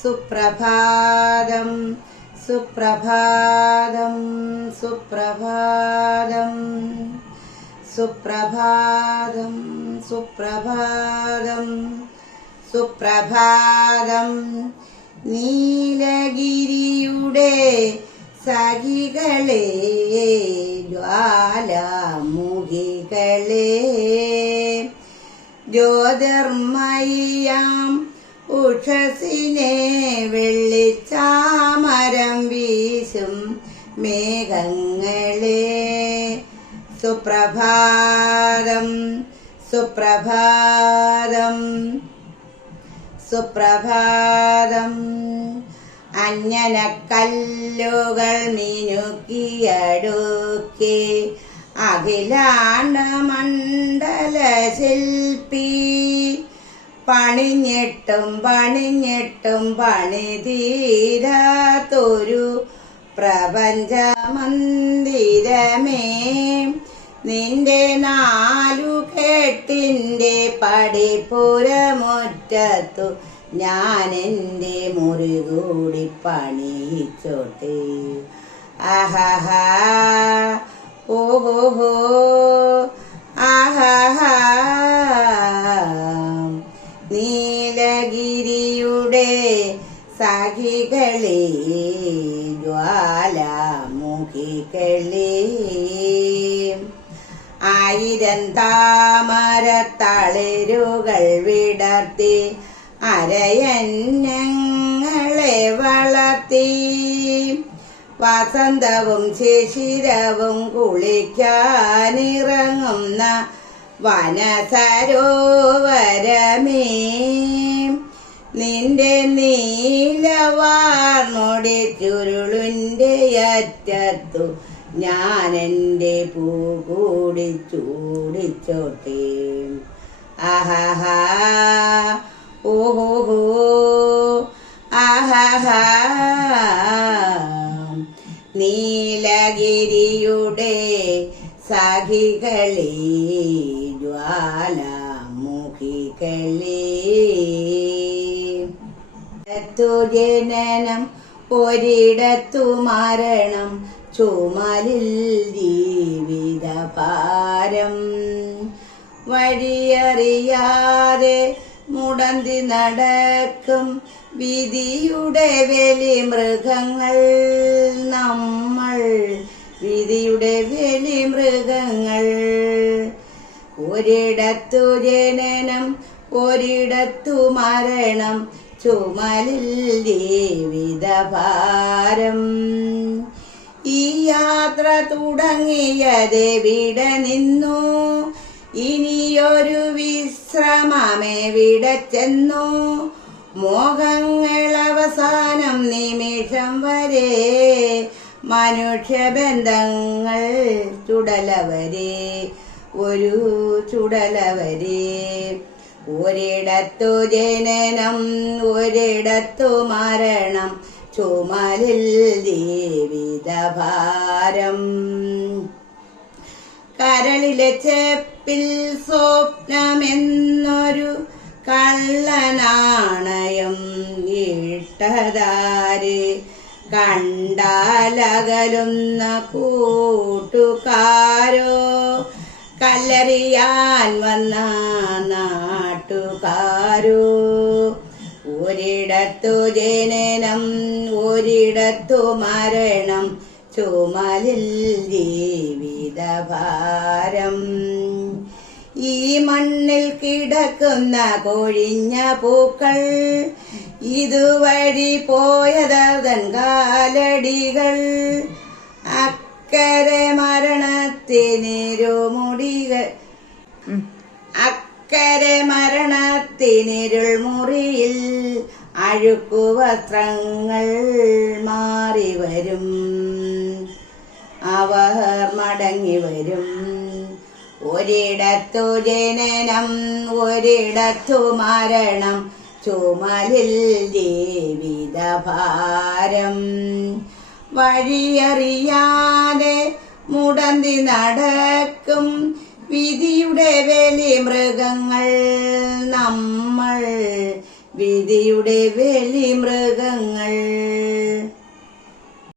സുപ്രഭാതം സുപ്രഭാതം സുപ്രഭാതം സുപ്രഭാതം സുപ്രഭാതം സുപ്രഭാതം നീലഗിരിയുടെ സഖികളെ ജ്വാലാമുഖികളെ ജ്യോതിർമയാം ഉഷസിനെ വെള്ളിച്ചാമരം വീശും മേഘങ്ങളെ സുപ്രഭാതം സുപ്രഭാതം സുപ്രഭാതം അഞ്ജനക്കല്ലുകൾ മിനുക്കിയടുക്കി അഖിലാണ്ട മണ്ഡല ശില്പി പണിഞ്ഞിട്ടും പണിതീരാത്തൊരു പ്രപഞ്ചമന്ദിരമേ നിന്റെ നാലു കെട്ടിൻ്റെ പടിപ്പുരമുറ്റത്തു ഞാൻ എൻ്റെ മുറി കൂടി പണിയിച്ചോട്ടെ. ആഹാഹാ ഓഹോഹോ ആഹാഹാ നീലഗിരിയുടെ സഖികളെ ജ്വാലാമുഖികളെ ആയിരം താമരത്തളിരുകൾ വിടർത്തി അരയന്നങ്ങളെ വളർത്തി വസന്തവും ശിശിരവും കുളിക്കാനിറങ്ങുന്ന വനസരോവരമേ നിന്റെ നീലവാർന്നൊടി ചുരുളിൻ്റെ അറ്റത്തു ഞാൻ എൻ്റെ പൂ കൂടി ചൂടിച്ചോട്ടെ. ആഹാഹാ ഓഹോഹോ ആഹാഹാ നീലഗിരിയുടെ സഖികളെ ജ്വാലാമുഖികളെ ജനനം ഒരിടത്തു മരണം ചുമലിൽ ജീവിതഭാരം വഴിയറിയാതെ മുടന്തി നടക്കും വിധിയുടെ വെലി മൃഗങ്ങൾ നമ്മൾ വിധിയുടെ വെലി മൃഗങ്ങൾ ഒരിടത്തു ജനനം ഒരിടത്തു മരണം ചുമലിൽ ജീവിതഭാരം ഈ യാത്ര തുടങ്ങിയതെവിടെ നിന്നു ഇനിയൊരു വിശ്രമമെവിടെ ചെന്നു മോഹങ്ങൾ അവസാനം നിമിഷം വരെ മനുഷ്യബന്ധങ്ങൾ ചുടലവരെ ഒരു ചുടലവരെ ഒരിടത്തു ജനനം ഒരിടത്തു മരണം ചുമലിൽ ജീവിതഭാരം കരളിലെ ചെപ്പിൽ സ്വപ്നമെന്നൊരു കള്ളനാണയം ഇട്ടതാര് കണ്ടാലകലുന്ന കൂട്ടുകാരോ കല്ലെറിയാൻ വന്ന നാട്ടുകാരോ ഒരിടത്തു ജനനം ഒരിടത്തു മരണം ചുമലിൽ ജീവിതഭാരം ഈ മണ്ണിൽ കിടക്കുന്ന കൊഴിഞ്ഞ പൂക്കൾ ഇതുവഴി പോയതൻ കാലടികൾ അക്കരെ മരണത്തിനിരുമുടികൾ അക്കരെ മരണത്തിനിരുൾ മുറിയിൽ അഴുക്കുവസ്ത്രങ്ങൾ മാറി വരും അവർ മടങ്ങി വരും ഒരിടത്തു ജനനം ഒരിടത്തു മരണം ചുമലിൽ ജീവിതഭാരം വഴിയറിയാതെ മുടന്തി നടക്കും വിധിയുടെ വെലി മൃഗങ്ങൾ നമ്മൾ വിധിയുടെ വെളി മൃഗങ്ങൾ